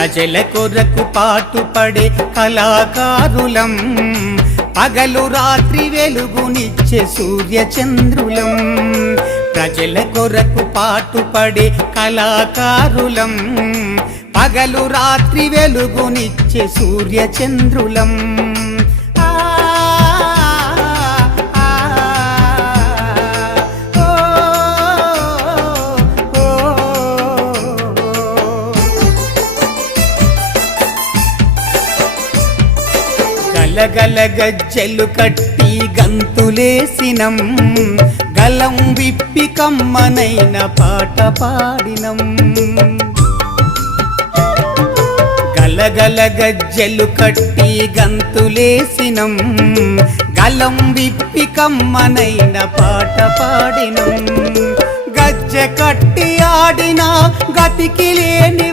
ప్రజల కొరకు పాటుపడే కళాకారులం, పగలు రాత్రి వెలుగునిచ్చే సూర్య చంద్రులం. ప్రజల కొరకు పాటుపడే కళాకారులం, పగలు రాత్రి వెలుగునిచ్చే సూర్య చంద్రులం. గలగల గజ్జెలు కట్టి గంతులేసినం, గలం విప్పి కమ్మనైన పాట పాడినం. గలగల గజ్జెలు కట్టి గంతులేసినం, గలం విప్పి కమ్మనైన పాట పాడినం. గజ్జె కట్టి ఆడిన గతికి లేని